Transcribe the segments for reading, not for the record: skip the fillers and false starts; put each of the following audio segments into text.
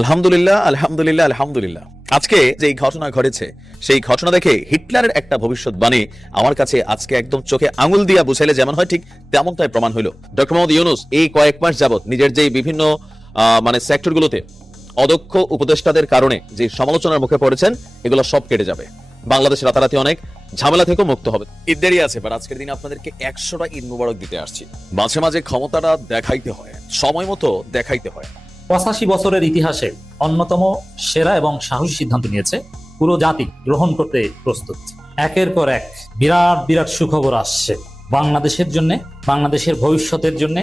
আলহামদুলিল্লাহ, আলহামদুলিল্লাহ, আলহামদুলিল্লাহ। আজকে যে ঘটনা ঘটেছে সেই ঘটনা দেখে হিটলারের একটা ভবিষ্যৎবাণী আমার কাছে আজকে একদম চোখে আঙুল দিয়া বুঝাইলে যেমন হয় ঠিক তেমনটাই প্রমাণ হইল। ডক্টর মোহাম্মদ ইউনূস এই কয়েক মাস যাবত নিজের যে বিভিন্ন সেক্টরগুলোতে অদক্ষ উপদেষ্টাদের কারণে যে সমালোচনার মুখে পড়েছেন এগুলো সব কেটে যাবে। বাংলাদেশ রাতারাতি অনেক ঝামেলা থেকেও মুক্ত হবে। ঈদ দেরি আছে, বাট আজকের দিনে আপনাদেরকে 100টা ঈদ মুবারক দিতে আসছি। মাঝে মাঝে ক্ষমতাটা দেখাইতে হয়, সময় মতো দেখাইতে হয়। 85 বছরের ইতিহাসে অন্যতম সেরা এবং সাহসী সিদ্ধান্ত নিয়েছে, পুরো জাতি গ্রহণ করতে প্রস্তুত। একের পর এক বিরাট বিরাট সুখবর আসছে বাংলাদেশের জন্য, বাংলাদেশের ভবিষ্যতের জন্য,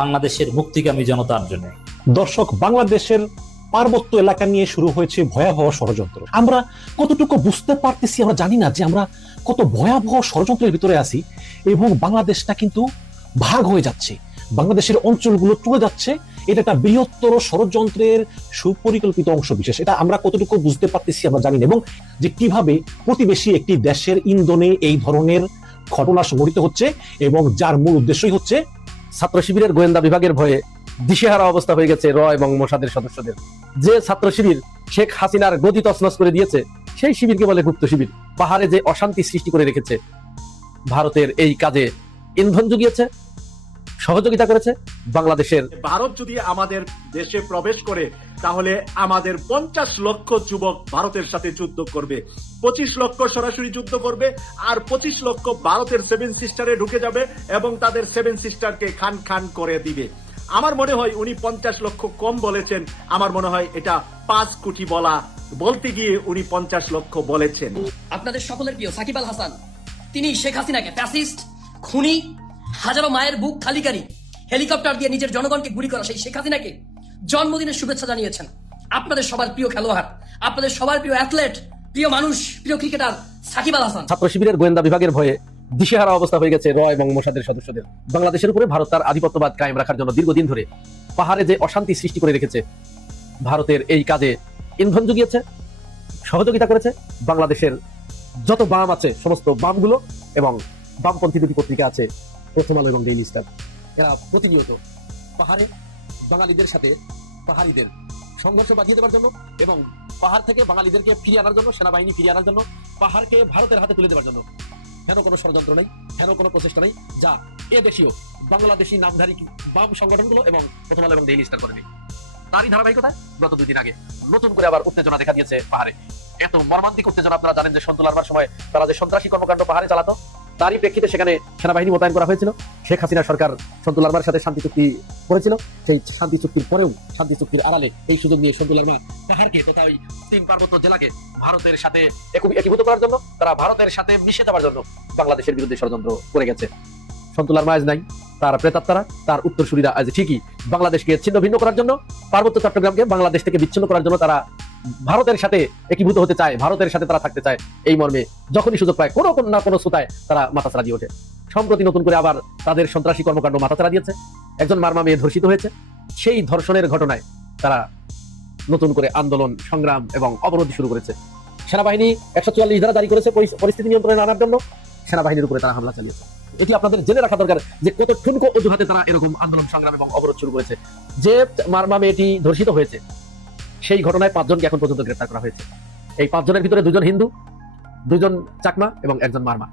বাংলাদেশের মুক্তিকামী জনতার জন্য। দর্শক, বাংলাদেশের পার্বত্য এলাকা নিয়ে শুরু হয়েছে ভয়াবহ ষড়যন্ত্র। আমরা কতটুকু বুঝতে পারতেছি আমরা জানি না যে আমরা কত ভয়াবহ ষড়যন্ত্রের ভিতরে আছি এবং বাংলাদেশটা কিন্তু ভাগ হয়ে যাচ্ছে, বাংলাদেশের অঞ্চলগুলো চলে যাচ্ছে। এটা একটা বৃহত্তর ষড়যন্ত্রের সুপরিকল্পিত অংশ বিশেষ। এটা আমরা কতটুকু বুঝতে পারতেছি আমরা জানি না, এবং যে কিভাবে প্রতিবেশী একটি দেশের ইন্ধনে এই ধরনের ঘটনা সংঘটিত হচ্ছে এবং যার মূল উদ্দেশ্যই হচ্ছে ছাত্র শিবিরের গোয়েন্দা বিভাগের ভয়ে দিশেহারা অবস্থা হয়ে গেছে র এবং মোসাদের সদস্যদের। যে ছাত্র শিবির শেখ হাসিনার গদি তছনছ করে দিয়েছে সেই শিবিরকে বলে গুপ্ত শিবির। পাহাড়ে যে অশান্তি সৃষ্টি করে রেখেছে, ভারতের এই কাজে ইন্ধন জুগিয়েছে, সহযোগিতা করেছে বাংলাদেশের। ভারত যদি আমাদের দেশে প্রবেশ করে তাহলে আমাদের 50 লক্ষ যুবক ভারতের সাথে যুদ্ধ করবে, 25 লক্ষ সরাসরি যুদ্ধ করবে, আর 25 লক্ষ ভারতের 7 সিস্টারে ঢুকে যাবে এবং তাদের 7 সিস্টারকে খান খান করে দিবে। আমার মনে হয় উনি 50 লক্ষ কম বলেছেন, আমার মনে হয় এটা 5 কোটি বলতে গিয়ে উনি 50 লক্ষ বলেছেন। আপনাদের সকলের প্রিয় সাকিব আল হাসান, তিনি শেখ হাসিনাকে ফ্যাসিস্ট, খুনি, হাজারো মায়ের বুক খালিকারি, হেলিকপ্টার দিয়ে নিজের জনগণকে গুলি করা সেই শেখ হাসিনাকে জন্মদিনের শুভেচ্ছা জানিয়েছেন। আপনাদের সবার প্রিয় খেলোয়াড়, আপনাদের সবার প্রিয় অ্যাথলেট, প্রিয় মানুষ, প্রিয় ক্রিকেটার সাকিব আল হাসান। ছাত্র শিবিরের গোয়েন্দা বিভাগের ভয়ে দিশেহারা অবস্থা হয়ে গেছে র এবং মোসাদের সদস্যদের। বাংলাদেশের উপরে ভারত তার আধিপত্যবাদ কায়েম রাখার জন্য দীর্ঘদিন ধরে পাহাড়ে যে অশান্তি সৃষ্টি করে রেখেছে, ভারতের এই কাজে ইন্ধন জুগিয়েছে, সহযোগিতা করেছে বাংলাদেশের যত বাম আছে সমস্ত বামগুলো এবং বামপন্থী দুটি পত্রিকা আছে, প্রথম আলো এবং ডেইলি স্টার। এরা প্রতিনিয়ত পাহাড়ে বাঙালিদের সাথে পাহাড়িদের সংঘর্ষ বাঁধিয়ে দেওয়ার জন্য এবং পাহাড় থেকে বাঙালিদেরকে ফিরিয়ে আনার জন্য, সেনাবাহিনী ফিরিয়ে আনার জন্য, পাহাড়কে ভারতের হাতে তুলে দেওয়ার জন্য হেন কোনো ষড়যন্ত্র নেই, হেন কোনো প্রচেষ্টা নেই যা এ দেশীয় বাংলাদেশি নামধারী বাম সংগঠনগুলো এবং প্রথম আলো এবং ডেইলি স্টার করেনি। তারই ধারাবাহিকতায় গত 2 দিন আগে নতুন করে আবার উত্তেজনা দেখা দিয়েছে পাহাড়ে। এত মর্মান্তিক উত্তেজনা, আপনারা জানেন যে সন্তুল আরবার সময় তারা যে সন্ত্রাসী কর্মকাণ্ড পাহাড়ে চালাতো, তারই প্রেক্ষিতে সেখানে সেনাবাহিনী মোতায়েন করা হয়েছিল। শেখ হাসিনা সরকার সন্তুল আরবার সাথে শান্তি চুক্তি করেছিল। সেই শান্তি চুক্তির পরেও, শান্তি চুক্তির আড়ালে এই সুযোগ নিয়ে সন্তুল আরমা পাহাড়কে তথা ওই 3 পার্বত্য জেলাকে ভারতের সাথে একীভূত করার জন্য, তারা ভারতের সাথে মিশে যাওয়ার জন্য বাংলাদেশের বিরুদ্ধে ষড়যন্ত্র করে গেছে। সন্তুল আরমা আজ নাই, তার প্রেতাত্মারা, তার উত্তরসূরিরা আজ ঠিকই বাংলাদেশকে ছিন্ন ভিন্ন করার জন্য, পার্বত্য চট্টগ্রামকে বাংলাদেশ থেকে বিচ্ছিন্ন করার জন্য তারা ভারতের সাথে একীভূত হতে চায়, ভারতের সাথে তারা থাকতে চায়। এই মর্মে যখনই সুযোগ পায় কোনো না কোনো শ্রোতায় তারা মাথাচাড়া দিয়ে ওঠে। সম্প্রতি নতুন করে আবার তাদের সন্ত্রাসী কর্মকাণ্ড মাথাচাড়া দিয়েছে। একজন মারমা মেয়ে ধর্ষিত হয়েছে, সেই ধর্ষণের ঘটনায় তারা নতুন করে আন্দোলন, সংগ্রাম এবং অবরোধ শুরু করেছে। সেনাবাহিনী 144 ধারা জারি করেছে পরিস্থিতি নিয়ন্ত্রণে আনার জন্য, সেনাবাহিনীর উপরে তারা হামলা চালিয়েছে। এটি আপনাদের জেনে রাখা দরকার যে কত ঠুনকো অজুহাতে তারা এরকম আন্দোলন, সংগ্রাম এবং অবরোধ শুরু করেছে। যে মারমা মেয়েটি ধর্ষিত হয়েছে সেই ঘটনায় 5 জনকে এখন পর্যন্ত গ্রেফতার করা হয়েছে। এই 5 জনের ভিতরে 2 জন হিন্দু, 2 জন চাকমা এবং 1 জন মারমা।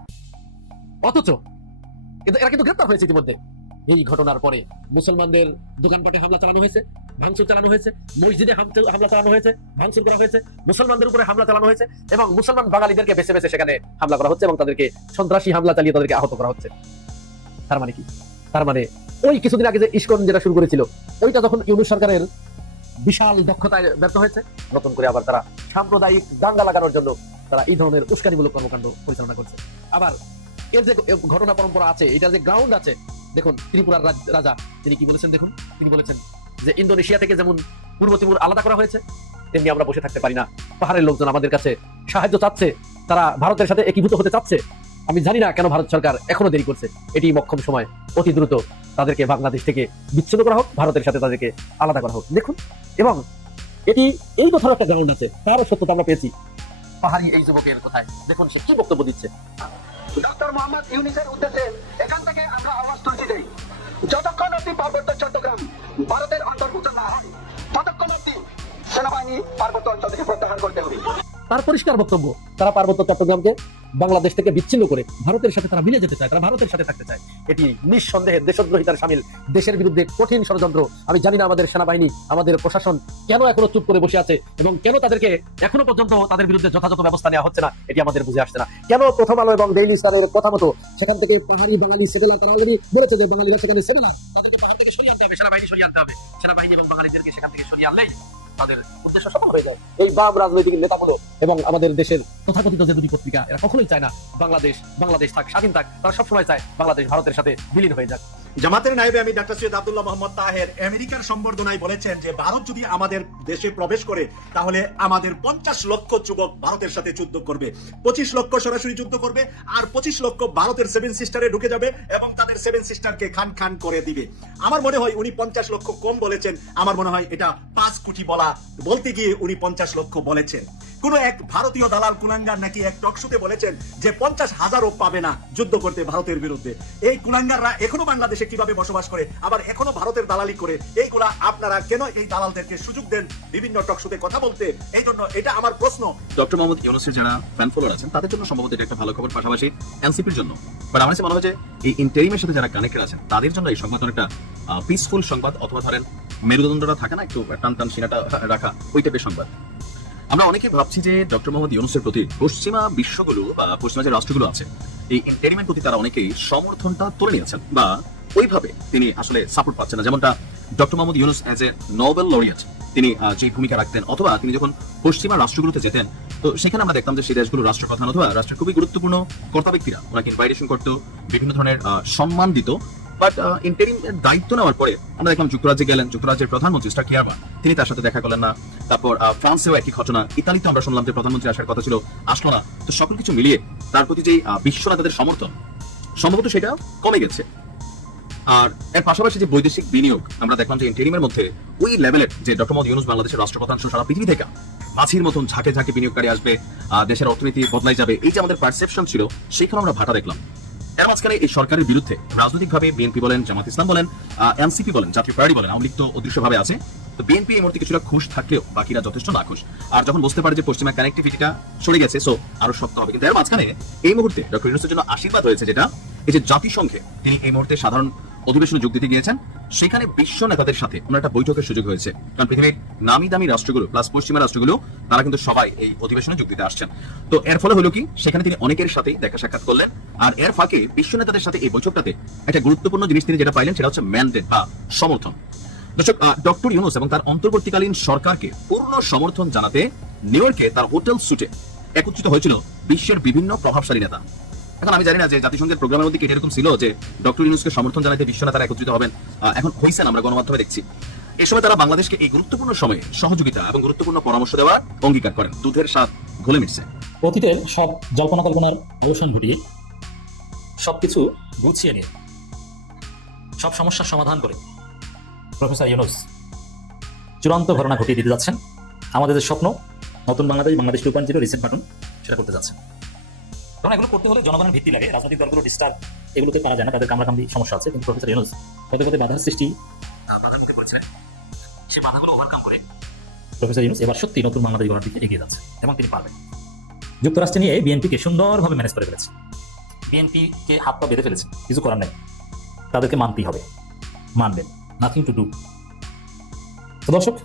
অথচ এরা কিন্তু গ্রেফতার হয়েছে ইতিমধ্যে। এই ঘটনার পরে মুসলমানদের দোকানপাটে হামলা চালানো হয়েছে, ভাঙচুর চালানো হয়েছে, মসজিদে হামলা চালানো হয়েছে, ভাঙচুর করা হয়েছে, মুসলমানদের উপরে হামলা চালানো হয়েছে এবং মুসলমান বাঙালিদেরকে বেছে বেছে সেখানে হামলা করা হচ্ছে এবং তাদেরকে সন্ত্রাসী হামলা চালিয়ে তাদেরকে আহত করা হচ্ছে। তার মানে কি? তার মানে ওই কিছুদিন আগে যে ইস্কন যেটা শুরু করেছিল, ওইটা যখন ইউনূস সরকারের বিশাল দক্ষতায় ব্যর্থ হয়েছে, নতুন করে আবার তারা সাম্প্রদায়িক দাঙ্গা লাগানোর জন্য তারা এই ধরনের উস্কানিমূলক কর্মকাণ্ড পরিচালনা করছে। আবার এর যে ঘটনা পরম্পরা আছে, এটার যে গ্রাউন্ড আছে, দেখুন ত্রিপুরার রাজা তিনি কি বলেছেন, দেখুন তিনি বলেছেন যে ইন্দোনেশিয়া থেকে যেমন পূর্ব তিমুর আলাদা করা হয়েছে, তেমনি আমরা বসে থাকতে পারি না। পাহাড়ের লোকজন আমাদের কাছে সাহায্য চাচ্ছে, তারা ভারতের সাথে একীভূত হতে চাচ্ছে। আমি জানি না কেন ভারত সরকার এখনো দেরি করছে। এটি মক্ষম সময়, অতি দ্রুত তাদেরকে বাংলাদেশ থেকে বিচ্ছিন্ন করা হোক, ভারতের সাথে তাদেরকে আলাদা করা হোক। দেখুন, এবং এটি এই কথার একটা গ্রাউন্ড আছে, তারও সত্যতা আমরা পেয়েছি পাহাড়ি এই যুবকের কথায়। দেখুন সে কি বক্তব্য দিচ্ছে। ডক্টর মোহাম্মদ ইউনূসের উদ্দেশ্যে এখান থেকে আমরা আওয়াজ তুলছি দেই, যতক্ষণ অব্দি পার্বত্য চট্টগ্রাম ভারতের অন্তর্ভুক্ত না হয় ততক্ষণ অব্দি সেনাবাহিনী পার্বত্য অঞ্চল থেকে প্রত্যাহার করতে হবে। তার পরিষ্কার বক্তব্য, তারা পার্বত্য চট্টগ্রামকে বাংলাদেশ থেকে বিচ্ছিন্ন করে ভারতের সাথে তারা মিলে যেতে চায়, তারা ভারতের সাথে থাকতে চায়। এটি নিঃসন্দেহে দেশদ্রোহিতার শামিল, দেশের বিরুদ্ধে কঠিন ষড়যন্ত্র। আমি জানি না আমাদের সেনাবাহিনী, আমাদের প্রশাসন কেন এখনো চুপ করে বসে আছে এবং কেন তাদেরকে এখনো পর্যন্ত তাদের বিরুদ্ধে যথাযথ ব্যবস্থা নেওয়া হচ্ছে না, এটি আমাদের বুঝে আসছে না। কেন প্রথম আলো এবং ডেইলি স্টারের কথা মতো সেখান থেকে পাহাড়ি বাঙালি সেটেলার তারা অলরেডি বলেছে যে বাঙালিরা সেখানে সেটেলার, তাদেরকে পাহাড় থেকে সরিয়ে আনতে হবে, সেনাবাহিনী সরিয়ে আনতে হবে। সেনাবাহিনী এবং বাঙালিদেরকে সেখান থেকে সরিয়ে আনলেই তাদের উদ্দেশ্য সফল হয়ে যায়। এই বাম রাজনৈতিক নেতাগুলো এবং আমাদের দেশের তথাকথিত যে দুটি পত্রিকা, এরা কখনোই চায় না বাংলাদেশ থাক, স্বাধীন থাক। তারা সবসময় চায় বাংলাদেশ ভারতের সাথে বিলীন হয়ে যাক। জামাতের নায়েবে আমি ডাক্তার সৈয়দ আব্দুল্লাহ মোহাম্মদ তাহের আমেরিকার সম্বর্ধনায় বলেছেন যে ভারত যদি আমাদের দেশে প্রবেশ করে তাহলে আমাদের 50 লক্ষ যুবক ভারতের সাথে যুদ্ধ করবে, 25 লক্ষ সরাসরি যুদ্ধ করবে, আর 25 লক্ষ ভারতের 7 সিস্টারে ঢুকে যাবে এবং তাদের 7 সিস্টারকে খান খান করে দিবে। আমার মনে হয় উনি 50 লক্ষ কম বলেছেন, আমার মনে হয় এটা 5 কোটি বলতে গিয়ে উনি 50 লক্ষ বলেছেন। কোন এক ভারতীয় দালাল কুলাঙ্গার নাকি এক টকশোতে বলেছেন যে 50,000ও পাবে না যুদ্ধ করতে ভারতের বিরুদ্ধে। এই কুলাঙ্গাররা এখনো বাংলাদেশে কিভাবে বসবাস করে, আবার এখনো ভারতের দালালি করে, এইগুলা আপনারা কেন এই দালালদেরকে সুযোগ দেন বিভিন্ন টকশোতে কথা বলতে? এই জন্য এটা আমার প্রশ্ন। ডক্টর মোহাম্মদ ইউনূসের যারা ফ্যান ফলোয়ার আছেন তাদের জন্য সম্ভবত এটা একটা ভালো খবর, পাশাপাশি এনসিপির জন্য। বাট আমার কাছে মনে হয় যে এই ইন্টারিমের সাথে যারা কানেক্টেড আছেন তাদের জন্য এই সংবাদ অনেকটা পিসফুল সংবাদ, অথবা ধরেন মেরুদণ্ডটা থাকে না একটু টান টান সিনাটা রাখা, ওই টাইপের সংবাদ। আমরা অনেকে ভাবছি যে ডক্টর মোহাম্মদ ইউনূসের প্রতি পশ্চিমা বিশ্বগুলো বা পশ্চিমা যে রাষ্ট্রগুলো আছে এই ইন্টারিমের প্রতি তারা অনেকেই সমর্থনটা তুলে নিয়েছেন বা ওইভাবে তিনি আসলে সাপোর্ট পাচ্ছেন না, যেমনটা doctor Mohammad Yunus as a Nobel laureate তিনি যে ভূমিকা রাখতেন, অথবা তিনি যখন পশ্চিমা রাষ্ট্রগুলোতে যেতেন তো সেখানে আমরা দেখতাম যে সেই দেশগুলোর রাষ্ট্রপ্রধান অথবা রাষ্ট্রের খুবই গুরুত্বপূর্ণ কর্তা ব্যক্তিরা ওনাকে ইনভাইটেশন করতো, বিভিন্ন ধরনের সম্মান দিত। বাট ইন্টারিম দায়িত্ব নেওয়ার পরে আমরা দেখলাম যুক্তরাজ্যে গেলেন, যুক্তরাজ্যের প্রধানমন্ত্রী স্টার কিয়ারবার তিনি তার সাথে দেখা করলেন না। তারপর ফ্রান্সেও একই ঘটনা, ইতালিতে আমরা শুনলাম যে প্রধানমন্ত্রী আসার কথা ছিল, আসলো না। তো সকল কিছু মিলিয়ে তার প্রতি যে বিশ্ব নেতাদের সমর্থন সম্ভবত সেটা কমে গেছে। আর এর পাশাপাশি যে বৈদেশিক বিনিয়োগ আমরা দেখলাম যে ইন্টারিমের মধ্যে ওই লেভেলের যে ডক্টর মোহাম্মদ ইউনূস বাংলাদেশের রাষ্ট্রপ্রধান সারা পৃথিবী থেকে মাছির মতন ঝাঁকে ঝাঁকে বিনিয়োগকারী আসবে, দেশের অর্থনীতি বদলাই যাবে, এই যে আমাদের পারসেপশন ছিল সেখানে আমরা ভাটা দেখলাম। এর মাঝখানে এই সরকারের বিরুদ্ধে রাজনৈতিকভাবে বিএনপি বলেন, জামাত ইসলাম বলেন, এনসিপি বলেন, জাতীয় পার্টি বলেন, আওয়ামী লীগ তো অদৃশ্যভাবে আছে। তো বিএনপি এই মুহূর্তে কিছুটা খুশ থাকলেও বাকিরা যথেষ্ট না খুশ। আর যখন বুঝতে পারে যে পশ্চিমা কানেক্টিভিটিটা সরে গেছে, সো আরো শক্ত হবে। কিন্তু এর মাঝখানে এই মুহূর্তে ডক্টর ইউনূসের জন্য আশীর্বাদ হয়েছে যেটা এই যে জাতিসংঘে তিনি এই মুহূর্তে সাধারণ অধিবেশনে যোগ দিতে গিয়েছেন, সেখানে বিশ্ব নেতাদের সাথে ওনার একটা বৈঠকের সুযোগ হয়েছে। কারণ পৃথিবীর নামি দামি রাষ্ট্রগুলো প্লাস পশ্চিমা রাষ্ট্রগুলো তারা কিন্তু সবাই এই অধিবেশনে যোগ দিতে আসছেন। তো এর ফলে হলো কি, সেখানে তিনি অনেকের সাথেই দেখা সাক্ষাৎ করলেন। আর এর ফাঁকে বিশ্ব নেতাদের সাথে এই বৈঠকটাতে একটা গুরুত্বপূর্ণ জিনিস তিনি যেটা পাইলেন সেটা হচ্ছে ম্যান্ডেট বা সমর্থন। দর্শক, ডক্টর ইউনূস এবং তার অন্তর্বর্তীকালীন সরকারকে পূর্ণ সমর্থন জানাতে নিউ ইয়র্কে তার হোটেল সুটে একত্রিত হয়েছিল বিশ্বের বিভিন্ন প্রভাবশালী নেতা। এখন আমি জানি না যে জাতিসংঘের প্রোগ্রামের মধ্যে কি এরকম ছিল যে ডক্টর ইউনূসকে সমর্থন জানাতে বিশ্ব নেতারা একত্রিত হবেন। এখন হয়েছেন, আমরা গণমাধ্যমে দেখছি। এই সময় তারা বাংলাদেশকে এই গুরুত্বপূর্ণ সময়ে সহযোগিতা এবং গুরুত্বপূর্ণ পরামর্শ দেওয়ার অঙ্গীকার করেন। দুধের স্বাদ ঘোলে মিশছে। অতীতের সব জল্পনা কল্পনার অবসান ঘটিয়ে সবকিছু গুছিয়ে নিয়ে সব সমস্যার সমাধান করে প্রফেসর ইউনূস চূড়ান্ত ঘটনা ঘটিয়ে দিতে যাচ্ছেন। আমাদের যে স্বপ্ন নতুন বাংলাদেশ, বাংলাদেশ 2.0 রিসেট বাটন, সেটা করতে যাচ্ছেন। কারণ এগুলো করতে হলে জনগণের ভিত্তি লাগে, রাজনৈতিক দলগুলো ডিস্টার্ব এগুলোতে পারা যায় না, তাদের কামড়াকামড়ি সমস্যা আছে। কিন্তু প্রফেসর ইউনূস পদে পদে বাধার সৃষ্টি বাধার মুখে পড়েছিলেন, সে বাধাগুলো ওভারকাম করে প্রফেসর ইউনূস এবার সত্যি নতুন বাংলাদেশ গড়ার দিকে এগিয়ে যাচ্ছে এবং তিনি পারবেন। যুক্তরাষ্ট্রে নিয়ে বিএনপিকে সুন্দরভাবে ম্যানেজ করে ফেলেছে, বিএনপিকে হাত পা বেঁধে ফেলেছে, কিছু করার নেই, তাদেরকে মানতেই হবে, মানবেন, নাথিং টু ডু। তো দর্শক,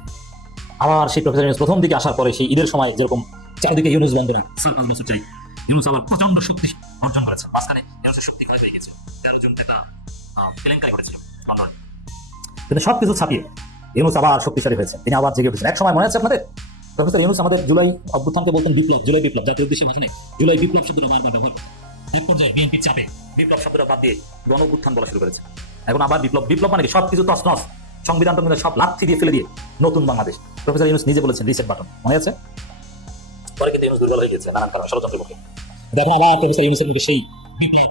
আবার সেই প্রফেসর ইউনূস প্রথম দিকে আসার পরে সেই ঈদের সময় যেরকম চারদিকে ইউনূস বন্দনা, 4-5 বছর চাই, ইউনূস আবার প্রচন্ড শক্তি অর্জন করেছে। মাঝখানে ইউনূসের শক্তি ক্ষয় হয়ে গেছে, 13 জুন একটা কেলেঙ্কারি ঘটেছিল লন্ডনে। কিন্তু সবকিছু ছাপিয়ে ইউনূস আবার শক্তিশালী হয়েছে, তিনি আবার জেগে উঠেছেন। এক সময় মনে আছে আপনাদের, প্রফেসর ইউনূস আমাদের জুলাই অভ্যুত্থানকে বলতেন বিপ্লব, জুলাই বিপ্লব, জাতীয় উদ্দেশ্যে ভাষণে জুলাই বিপ্লব শব্দটা বারবার ব্যবহার করতেন। এক পর্যায়ে বিএনপি চাপে বিপ্লব শব্দটা বাদ দিয়ে গণ অভ্যুত্থান বলা শুরু করেছে। এখন আবার বিপ্লব, বিপ্লব মানে সবকিছু তছনছ, সংবিধানটা সব লাথি দিয়ে ফেলে দিয়ে নতুন বাংলাদেশ। প্রফেসর ইউনূস নিজে বলেছেন রিসেট বাটন, মনে আছে? পরে কিন্তু ইউনূস দুর্বল হয়ে গেছে নানান কারণে, ষড়যন্ত্রের মুখে। দেখুন আবার প্রফেসর ইউনূসের মুখে সেই বিপ্লব,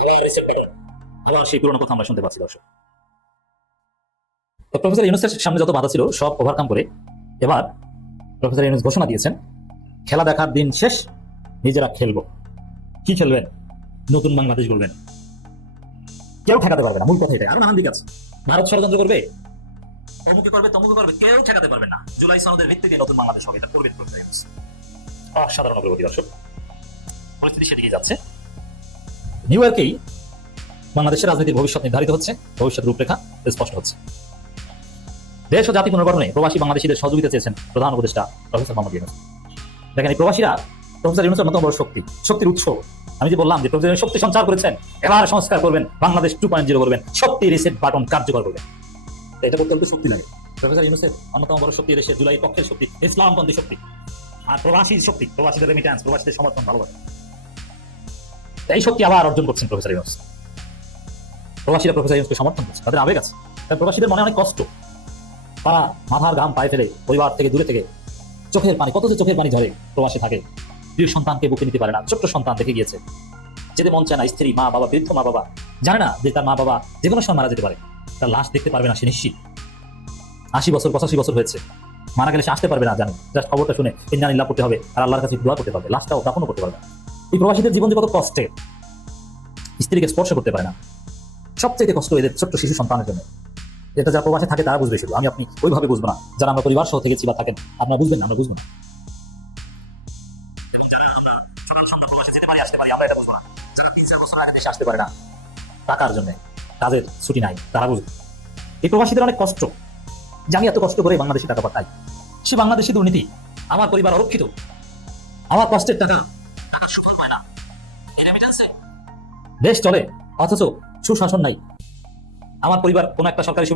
আবার রিসেট বাটন, আবার সেই পুরনো কথা আমরা শুনতে পাচ্ছি। দর্শক, তো প্রফেসর ইউনূসের সামনে যত বাধা ছিল সব ওভারকাম করে এবার প্রফেসর ইউনূস ঘোষণা দিয়েছেন, খেলা দেখার দিন শেষ, নিজেরা খেলবো। কি খেলবেন? নতুন বাংলাদেশ গড়বেন, কেউ ঠেকাতে পারবে না। মূল কথা এটাই। আরো নানান দিক আছে। ভারত ষড়যন্ত্র করবে, অমুকে করবে তমুকে করবে, কেউ ঠেকাতে পারবে না। জুলাই সনদের ভিত্তিতে নতুন বাংলাদেশ হবে, এটা করবে প্রফেসর ইউনূস। অসাধারণ অগ্রগতি দর্শক, পরিস্থিতি সেদিকে যাচ্ছে। নিউ ইয়র্কেই বাংলাদেশের রাজনীতির ভবিষ্যৎ নির্ধারিত হচ্ছে, ভবিষ্যৎ রূপরেখা স্পষ্ট হচ্ছে। দেশ ও জাতি পুনর্গঠনে প্রবাসী বাংলাদেশীদের সহযোগিতা চেয়েছেন প্রধান উপদেষ্টা প্রফেসর মোহাম্মদ ইউনূস। দেখেন, এই প্রবাসীরা প্রফেসর ইউনূসের মতো বড় শক্তি, শক্তির উৎস। আমি যে বললাম যে প্রফেসর ইউনূস শক্তি সঞ্চার করেছেন, এবার সংস্কার করবেন, বাংলাদেশ 2.0 করবেন, শক্তি রিসেট বাটন কার্যকর করবেন। এটা করতে হলে শক্তি লাগে। প্রফেসর ইউনূসের অন্যতম বড় শক্তি দেশের জুলাই পক্ষের শক্তি, ইসলামপন্থী শক্তি, আর প্রবাসী শক্তি, প্রবাসীদের রেমিট্যান্স, প্রবাসীদের সমর্থন, ভালোবাসা। এই শক্তি আবার অর্জন করছেন প্রফেসর ইউনূস। প্রবাসীরা প্রফেসর ইউনূসকে সমর্থন করছে, তাদের আবেগ আছে। তাই প্রবাসীদের মনে অনেক কষ্ট, তারা মাথার ঘাম পায়ে ফেলে পরিবার থেকে দূরে থেকে চোখের পানি, কত যে চোখের পানি ঝরে প্রবাসী থাকে, প্রিয় সন্তানকে বুকে নিতে পারে না, ছোট্ট সন্তান দেখে গিয়েছে, যেতে মন চায় না, স্ত্রী, মা বাবা, বৃদ্ধ মা বাবা জানে না যে তার মা বাবা যে কোনো সময় মারা যেতে পারে, তার লাশ দেখতে পারবে না, সে নিশ্চিত। 80 বছর 85 বছর হয়েছে, মারা গেলে সে আসতে পারবে না, জানে, জাস্ট খবরটা শুনে ইন্নালিল্লাহ করতে হবে আর আল্লাহর কাছে দোয়া করতে পারবে, লাশটাও দাফনও করতে পারবে। এই প্রবাসীদের জীবন যে কত কষ্টের, স্ত্রীকে স্পর্শ করতে পারে না, সবচেয়ে কষ্ট এদের ছোট্ট শিশু সন্তানের জন্য। এটা যারা প্রবাসে থাকে তারা বুঝবে, শুধু আমি আপনি ওইভাবে বুঝবো না, যারা আমরা পরিবার সহ থেকেছি বা থাকেন আপনারা বুঝবেন না, আমরা বুঝবো না। আসতে পারে না টাকার জন্য, কাজের ছুটি নাই, তারা বুঝবে। এই প্রবাসীদের অনেক কষ্ট, জানি এত কষ্ট করে বাংলাদেশি টাকা পাঠাই, সে বাংলাদেশি দুর্নীতি, আমার পরিবার অরক্ষিত, আমার কষ্টের টাকা টাকার সুফল পায় না, দেশ চলে অথচ সুশাসন নাই, আমার পরিবার কোন একটা সরকারি সুবিধা